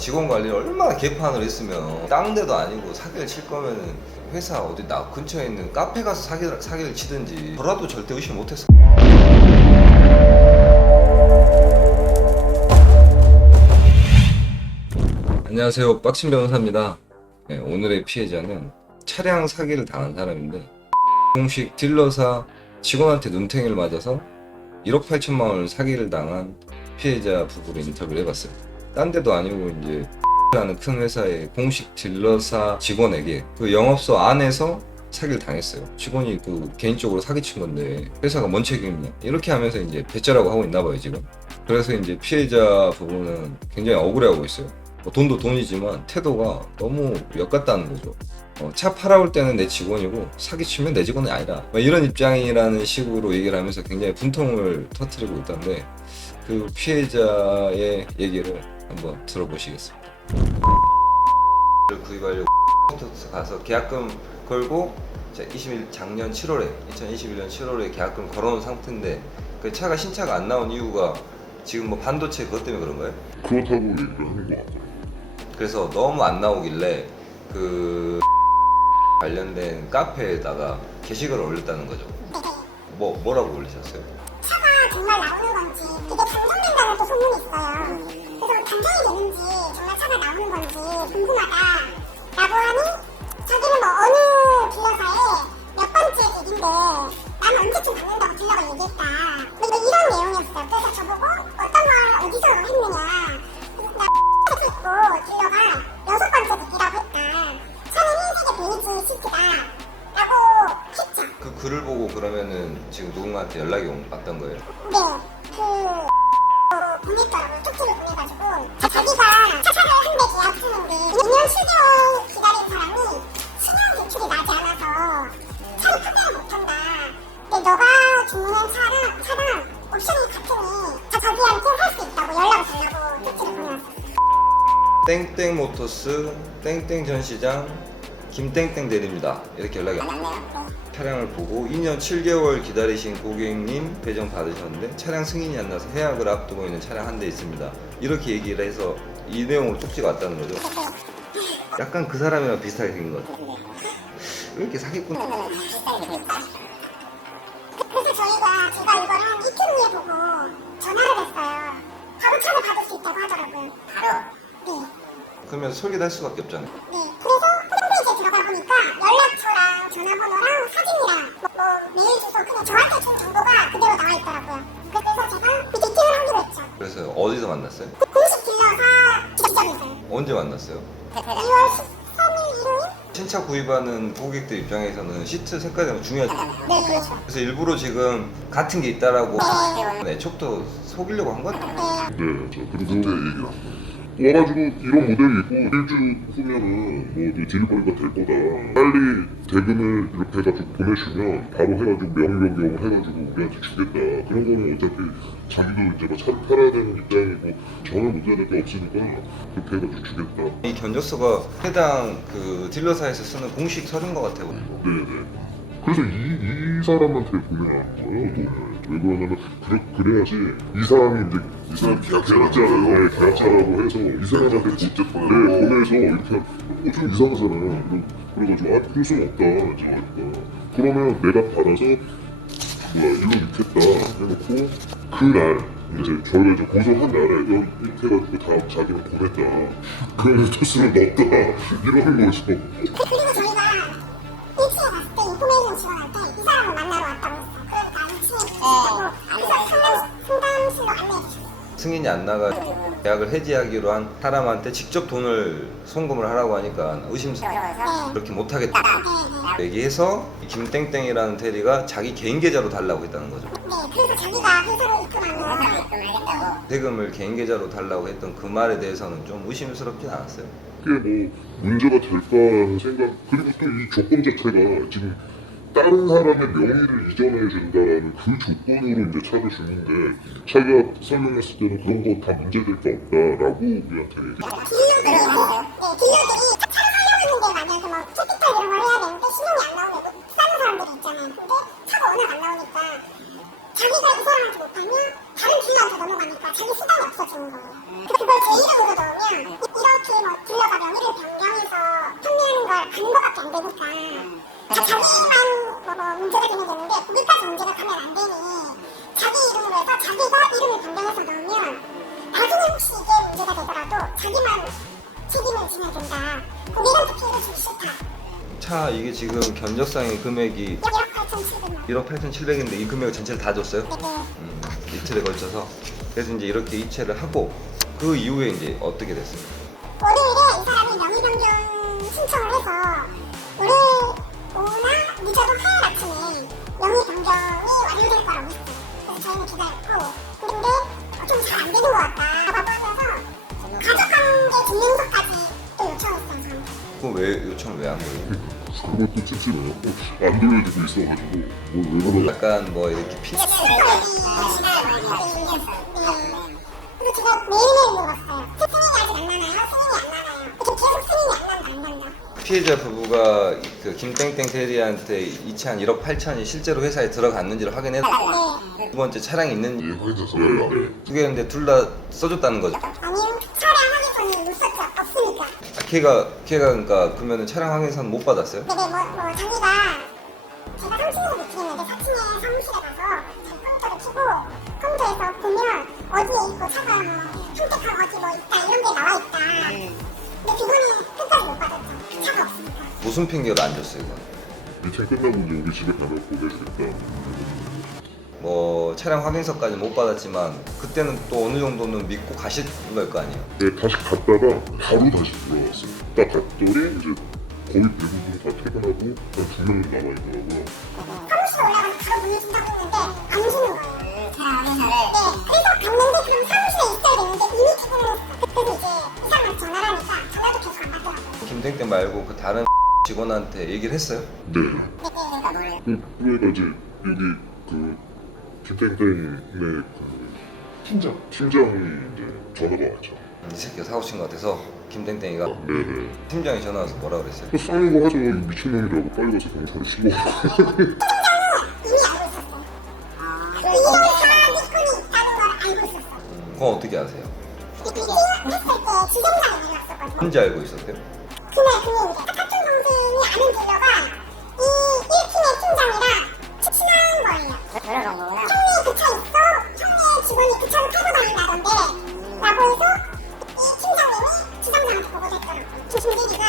직원 관리를 얼마나 개판을 했으면 다른 데도 아니고 사기를 칠 거면은 회사 어디 나 근처에 있는 카페 가서 사기를 치든지 저라도 절대 의심 못했어. 안녕하세요, 빡신 변호사입니다. 네, 오늘의 피해자는 차량 사기를 당한 사람인데 공식 딜러사 직원한테 눈탱이를 맞아서 1억 8천만 원을 사기를 당한 피해자 부부를 인터뷰를 해봤어요. 딴 데도 아니고 이제 라는 큰 회사의 공식 딜러사 직원에게 그 영업소 안에서 사기를 당했어요. 직원이 그 개인적으로 사기친 건데 회사가 뭔 책임이냐 이렇게 하면서 이제 배째라고 하고 있나 봐요 지금. 그래서 이제 피해자 부부는 굉장히 억울해하고 있어요. 돈도 돈이지만 태도가 너무 역같다는 거죠. 차 팔아올 때는 내 직원이고 사기치면 내 직원이 아니라 이런 입장이라는 식으로 얘기를 하면서 굉장히 분통을 터뜨리고 있던데 그 피해자의 얘기를 한번 들어보시겠습니다. 구입하려고 가서 계약금 걸고 작년 7월에 2021년 7월에 계약금 걸어놓은 상태인데 그 차가 신차가 안 나온 이유가 지금 뭐 반도체 그것 때문에 그런가요? 그렇다고 얘기를 하는 것 같아요. 그래서 너무 안 나오길래 그 관련된 카페에다가 게시글을 올렸다는 거죠. 뭐라고 올리셨어요? 차가 정말 나오는 건지 그게 단종된다는 또 소문이 있어요. 그래서 단종이 되는지 정말 차가 나오는 건지 궁금하다라고 하니 자기는 뭐 어느 딜러사의 몇 번째 객인데 난 언제쯤 받는다고 딜러가 얘기했다. 이런 내용이었어요. 그래서 저보고 어떤 말 어디서 했느냐. 나 있고 딜러가 6번째 객이라고 했다. 차는 흰색의 베이지 시트다 라고 했죠. 그 글을 보고 그러면은 지금 누군가한테 연락이 왔던 거예요? 네, 보냈더라고요. 쪽지를 보내가지고 자기가 차를 한 대 계약 쓰는데 2년 7개월 기다린 사람이 신용 대출이 나지 않아서 차를 판매를 못한다. 근데 너가 주문한 차랑 옵션이 같으니 자기한테 할 수 있다고 연락을 달라고 쪽지를 보내왔어요. 땡땡 모터스 땡땡 전시장 김땡땡 대리입니다. 이렇게 연락이 왔어요. 차량을 보고 2년 7개월 기다리신 고객님 배정 받으셨는데 차량 승인이 안 나서 해약을 앞두고 있는 차량 한 대 있습니다. 이렇게 얘기를 해서 이 내용으로 쪽지가 왔다는 거죠. 약간 그 사람이랑 비슷하게 생긴 것 같아요. 왜 이렇게 사기꾼? 그래서 제가 이걸 한 이틀 후에 보고 전화를 했어요. 바로 차를 받을 수 있다고 하더라고요. 바로? 네. 그러면 설계도 할 수밖에 없잖아요. 네. 그래서 홈페이지에 들어가 보니까 연락처랑 전화번호랑 사진이랑 메일 주소 그냥 저한테 준 정보가 그대로 나와 있더라고요. 그래서 제가 그 디테일을 하기로 했죠. 그래서 어디서 만났어요? 공식 딜러사 지점에서요. 언제 만났어요? 2월 13일 일요일? 신차 구입하는 고객들 입장에서는 시트 색깔이 너무 중요하죠. 네, 그렇죠. 그래서 일부러 지금 같은 게 있다라고 애초부터 속이려고 한 거죠. 네, 저 그래서 얘기를 한 거예요. 와가지고 이런 모델이 있고 일주 후면은 뭐 딜리버리가 될 거다. 빨리 대금을 이렇게 해가지고 보내주면 바로 해가지고 명의 변경을 해가지고 우리한테 주겠다. 그런 거는 어차피 자기도 이제 뭐 차를 팔아야 되는 입장이고 전혀 문제될 게 없으니까 그렇게 해가지고 주겠다. 이 견적서가 해당 그 딜러사에서 쓰는 공식 서류인 것 같아요. 네네. 그래서 이 사람한테 보내는 거예요, 돈을. 왜 그러냐면, 그래야지, 이 사람이 이제, 계약자라고, 계약자라고 해서, 이 사람한테 보내서, 이렇게, 좀 이상하잖아요. 그래가지고, 그럴 수는 없다, 이제 말니까. 그러면 내가 받아서, 이거 넣겠다, 해놓고, 그날, 이제 저희가 이제 고소한 날에, 이렇게 해가지고 다음 자기는 보냈다. 그러면 토스는 넣었다. 이러는 거죠. 그리고 저희가 1층에 갔을 때 인포메이션 지원할 때 이 사람을 만나러 왔다고 했어요. 그러니까 2층에 계시다고 상담실로 안내해주셨어요. 승인이 안 나가 계약을 해지하기로 한 사람한테 직접 돈을 송금을 하라고 하니까 의심스러워. 그렇게 못하겠다 얘기해서 이 김땡땡이라는 대리가 자기 개인 계좌로 달라고 했다는 거죠. 네, 그래서 자기가 회사를 입금하고 세금을 개인 계좌로 달라고 했던 그 말에 대해서는 좀 의심스럽진 않았어요. 그게 뭐 문제가 될까라는 생각. 그리고 또 이 조건 자체가 지금 다른 사람의 명의를 이전해 준다라는 그 조건으로 이제 차를 주는데 자기가 설명했을 때는 그런 거 다 문제될 게 없다라고 우리한테 얘기했어요. 딜러들이 차를 사려고 하는데 만약에 뭐 캐피탈 이런 걸 해야 되는데 신용이 안 나오면 싸는 사람들이 있잖아요. 근데 차가 워낙 안 나오니까 자기가 이 사람한테 못하면 다른 딜러한테 넘어가니까 자기 수단이 없어지는 거예요. 그걸 제 이름으로 넣으면 이렇게 뭐 딜러가 명의를 변경해서 판매하는 걸 아는 것밖에 안 되니까 자기만 뭐 문제가 되겠는데 거기까지 문제가 가면 안 되니 자기 이름으로 해서 자기가 이름을 변경해서 넣으면 나중에 혹시 이게 문제가 되더라도 자기만 책임을 져야 된다. 고객한테 피해를 주기 싫다. 차 이게 지금 견적상의 금액이 1억 8,700만. 1억 8,700인데 이 금액을 전체를 다 줬어요? 네. 이틀에 걸쳐서. 그래서 이제 이렇게 이체를 하고 그 이후에 이제 어떻게 됐어요? 월요일에 이 사람이 명의 변경 신청을 해서 월요일 오후나 늦어도 화요일 아침에 명의 변경이 완료될 거라고 했어요. 그래서 저희는 기다렸고 근데 좀 잘 안 되는 것 같다 하면서 가족관계 증명서까지 또 요청했어요. 저한테. 그거 왜 요청을 왜 한 거예요? 그것도 찝찝해요. 안 돌려주고 있어가지고 뭘 왜 그러냐. 약간 뭐 이렇게 피 그래서 제가 매일매일 물어봤어요. 승인이 아직 안 나나요? 승인이 안 나나요? 이렇게 계속 승인이 안 난다 안 난다. 피해자 부부가 그 김땡땡 대리한테 이체 한 1억 8천이 실제로 회사에 들어갔는지를 확인해서 네. 두 번째 차량이 있는지 확인자 써요. 두 개인데 둘 다 써줬다는 거죠. 아니요. 차량 확인서는 못 썼죠. 없으니까. 걔가 그러니까 그러면은 차량 확인서는 못 받았어요? 네네 자기가 제가 3층에서 미팅했는데 4층에 사무실에 가서 제 컴퓨터를 켜고 컴퓨터에서 보면 어디에 있고 차가 뭐 선택한 어디 뭐 있다 이런 게 나와 있다. 근데 그거는 끝까지 못 받았죠. 차가 없으니까. 무슨 핑계로 안 줬어요 이건? 미팅 끝나고 이제 우리 집에 가서 보내주겠다. 뭐 차량 확인서까지 못 받았지만 그때는 또 어느 정도는 믿고 가실 걸 거 아니에요? 네, 다시 갔다가 바로 다시 들어왔어요. 딱 갔더니 이제 거의 대부분 다 퇴근하고 한 2명 남아있더라고요. 사무실에 올라가서 바로 문을 준다고 했는데 안 주는 거예요. 차량 확인서를? 네. 그래서 갔는데 그럼 사무실에 있어야 되는데 이미 퇴근을 했어. 그래서 이제 이 사람한테 전화를 하니까 전화도 계속 안 받더라고요. 김땡땡 말고 그 다른 직원한테 얘기를 했어요? 네. 그러니까 뭐를? 그래가 이제 여기 그 김땡땡의 그 팀장이 이제 전화가 왔죠. 이 새끼가 사고 친 것 같아서 김땡땡이가 네네. 팀장이 전화 와서 뭐라 그랬어요? 싸는 거 하죠. 미친놈이라고 빨리 가서 경찰에 신고. 이미 알고 있었어요. 이런 사람이 있다는 걸 알고 있었어요. 그건 어떻게 아세요? 미팅 했을 때 지점장이 연락왔었거든요. 언제 알고 있었대요? 그날 그게 이제 사촌 동생이 아는 딜러가 이 1팀의 팀장이랑 친한 거예요. 형님 그 차 있어? 형네 직원이 그 차를 타고 다닌다던데 라고 해서 이 팀장님이 지점장한테 보고했더라고요. 김대리가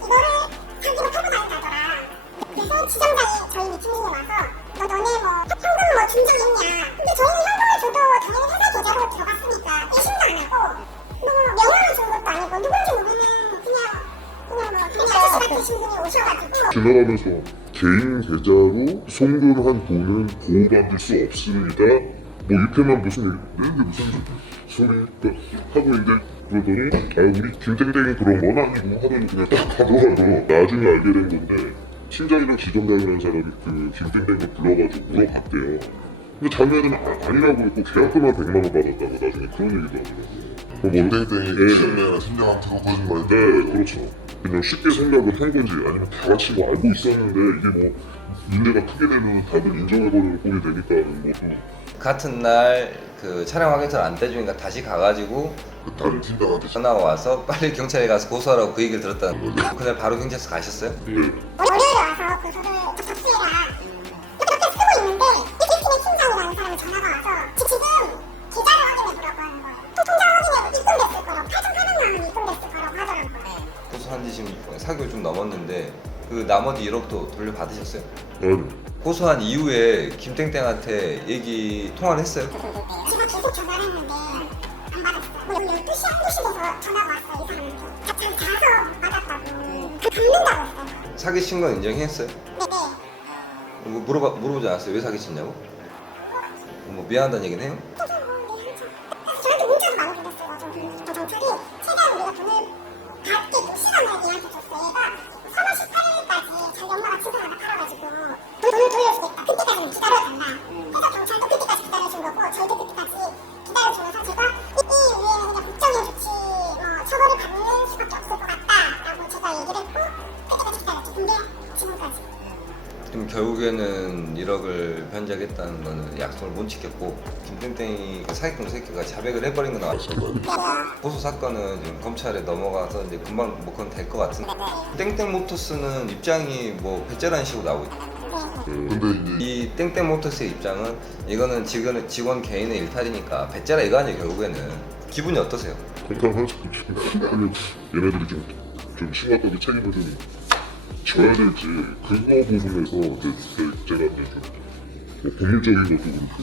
이거를 자기가 타고 다닌다더라. 그래서 지점장이 저희 미팅에 와서 너네 뭐 현금 뭐 준 적 있냐. 근데 저희는 현금을 줘도 저희는 회사 계좌로 들어갔으니까 의심도 안 하고 뭐 명함을 준 것도 아니고 누군지 모르는 그냥 뭐 아저씨 같으신 분이 오셔가지고 지나가면서 개인 계좌로 송금한 돈은 보호받을 수 없습니다. 뭐 이렇게만 무슨 얘기, 내는데 무슨 소리가 하고 이제 그러더니 우리 김땡땡이 그런 건 아니고 하더니 그냥 딱 가더라고. 나중에 알게 된 건데 팀장이랑 지점장이라는 사람이 그 김땡땡을 불러가지고 물어봤대요. 근데 자기네들은 아니라고 했고 계약금만 100만 원 받았다고 나중에 그런 얘기도 하더라고요. 김땡땡이 지점장이랑 팀장한테도 거짓말했다. 네, 그렇죠. 그냥 쉽게 생각을 한 건지 아니면 다 같이 뭐 알고 있었는데 이게 뭐 문제가 크게 되면 다들 인정해버리는 꼴이 되니까 뭐 같은 날 그 차량 확인서를 안 떼주니까 다시 가가지고 그 다른 팀장한테 전화가 와서 빨리 경찰에 가서 고소하라고 그 얘기를 들었다는 거죠. 그날 바로 경찰서 가셨어요? 월요일에 와서 그 저를 접수해라 이렇게 쓰고 있는데 이 팀의 팀장이라는 사람이 전화가 와서 지금 계좌를 확인해보라고 하는 거예요. 통장 확인해도 입금됐을 거라고 8,800만 원이 입금됐을 거라고 하더라고요. 고소한 지 지금 4개월 좀 넘었는데 그 나머지 1억도 돌려받으셨어요? 아니 고소한 이후에 김땡땡한테 얘기 통화를 했어요? 제가 계속 전화를 했는데 안 받았어요. 뭐 12시, 1시에서 전화가 왔어요, 이 사람한테. 잘 자서 받았다고. 받는다고 했어요. 사기친 건 인정했어요? 네네. 뭐 물어보지 않았어요? 왜 사기쳤냐고? 뭐 미안하다는 얘기는 해요? 그래서 저한테 문자가 많이 보냈어요. 경찰이 최대한 우리가 돈을 받게 그 시간을 얘한테 줬어요. 얘가 3월 18일까지 자기 엄마가 친정에다 팔아가지고 돈을 돌려주겠다. 그때까지는 기다려달라. 그래서 경찰도 그때까지 기다려준 거고 저희도 그때까지 기다려주면서 제가 이 위에는 그냥 국정의 조치 처벌을 받는 수밖에 없을 것 같다라고 제가 얘기를 했고 그때까지 기다렸죠. 근데 지금까지. 그럼 결국에는 1억을 변제하겠다는 거는 약속을 못 지켰고 김땡땡이 그 사기꾼 새끼가 자백을 해버린 건 맞습니다. 고소 사건은 지금 검찰에 넘어가서 이제 금방 뭐 그건 될 것 같은데 땡땡모터스는 입장이 뭐 배째라는 식으로 나오고 있죠. 근데 이제 이 땡땡모터스의 입장은 이거는 직원 개인의 일탈이니까 배째라 이거 아니에요. 결국에는 기분이 어떠세요? 건강하죠. 아니 얘네들이 좀 심각하게 책임을 좀 져야 될지 그거 부분에서 이제 제가 이제 좀뭐 법률적인 것도 그렇고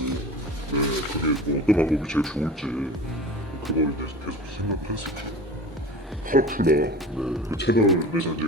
그게 뭐 어떤 방법이 제일 좋을지 그걸 이제 계속 생각할 수 있죠. 파트나 그 채널에서 이제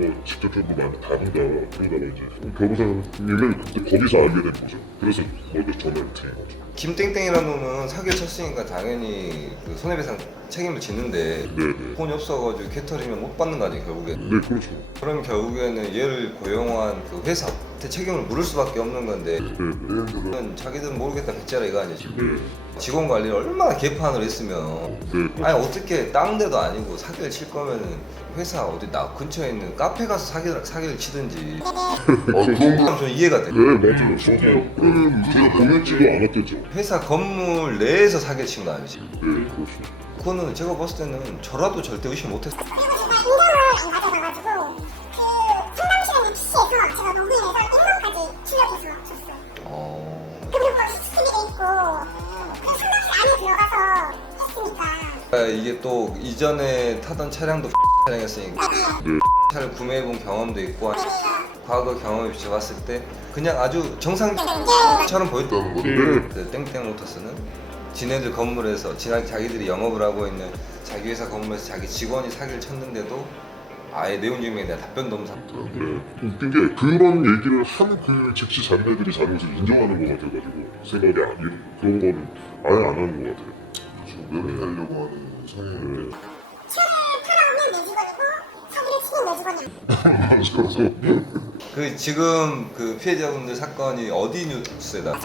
이거 직접적으로 많이 다룬다 그러다가 이제 변호사님을 그때 거기서 알게 된 거죠. 그래서 먼저 전화를 드린 거죠. 김땡땡이라는 놈은 사기를 쳤으니까 당연히 그 손해배상 책임을 지는데 네네. 돈이 없어가지고 캐터리면 못 받는 거 아니에요 결국에. 네 그렇죠. 그럼 결국에는 얘를 고용한 그 회사한테 책임을 물을 수밖에 없는 건데 네네. 자기들은 모르겠다 배째라 이거 아니지. 네. 직원 관리를 얼마나 개판을 했으면 네. 아니 어떻게 다른 데도 아니고 사기를 칠 거면은 회사 어디 나 근처에 있는 카페 가서 사기를 치든지 그런 거. 좀 이해가 돼. 네 맞아요. 그거는 제가 보냈지도 않았겠죠. 회사 건물 내에서 사기를 친 거 아니지. 네 그렇죠. 그거는 제가 봤을 때는 저라도 절대 의심 못했어. 그리고 제가 인감을 안 가져가가지고 그 상담실에 있는 PC에서 제가 로그인해서 인감까지 출력해서 줬어요. 그리고 거기 CCTV 돼 있고 그 상담실 안에 들어가서 했으니까. 이게 또 이전에 타던 차량도 차량이었으니까 차를 구매해본 경험도 있고 과거 경험을 비춰봤을 때 그냥 아주 정상처럼 보였다는 거죠. 그 땡땡모터스는 지네들 건물에서 자기들이 영업을 하고 있는 자기 회사 건물에서 자기 직원이 사기를 쳤는데도 아예 내용 증명에 대한 답변도 없는 상태. 네. 웃긴 게 그런 얘기를 한 그 즉시 자기네들이 잘못을 인정하는 것 같아가지고 생각이 그런 거는 아예 안 하는 것 같아요. 좀 면회하려고 하는 성향인데 차를 팔아오면 내 직원이고 사기를 치면 내 직원이야. 그래서 그 지금 그 피해자분들 사건이 어디 뉴스에다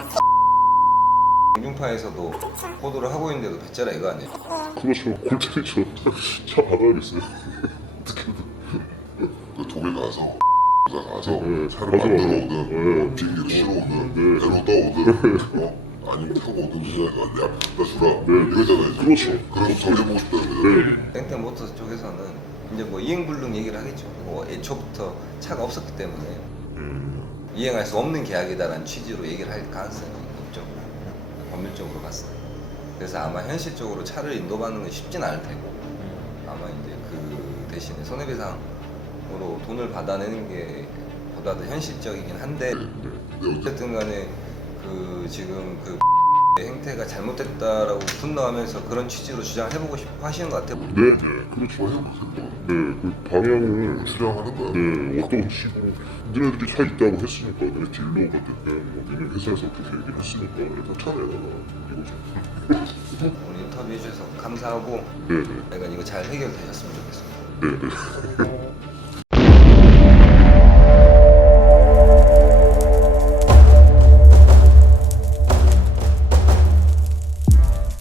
공중파에서도 보도를 하고 있는데도 배째라 이거 아니에요? 그렇죠. 골짜기죠. 차 받아야겠어요. 그 독일 가서 가서 네, 차를 가져와서. 만들어 오든 네. 뭐 비행기를 실어 오든 배로 떠오든 아니면 타고 오든 그냥 내 앞에 갖다 주라 이거잖아요. 그렇죠. 그리고 정해보고 싶다는 땡땡모터스 쪽에서는 이제 뭐 이행불능 얘기를 하겠죠. 뭐 애초부터 차가 없었기 때문에 이행할 수 없는 계약이다라는 취지로 얘기를 할 가능성이 있죠. 법률적으로 봤을 때. 그래서 아마 현실적으로 차를 인도받는 건 쉽진 않을 테고 아마 이제 그 대신에 손해배상으로 돈을 받아내는 게 보다 더 현실적이긴 한데 어쨌든 간에 그 지금 그 행태가 잘못됐다라고 분노하면서 그런 취지로 주장해보고 싶어 하시는 것 같아요. 네, 네, 그렇죠. 네, 그 방향을 수령하는 거야. 네, 어떤 식으로 니네들이 차 있다고 했으니까 내 딜러가 됐든 뭐 니네 회사에서 그렇게 얘기를 했으니까 일단 차 내놔라 이거죠. 오늘 인터뷰 해주셔서 감사하고 네, 네, 약간 이거 잘 해결되셨으면 좋겠습니다. 네, 네.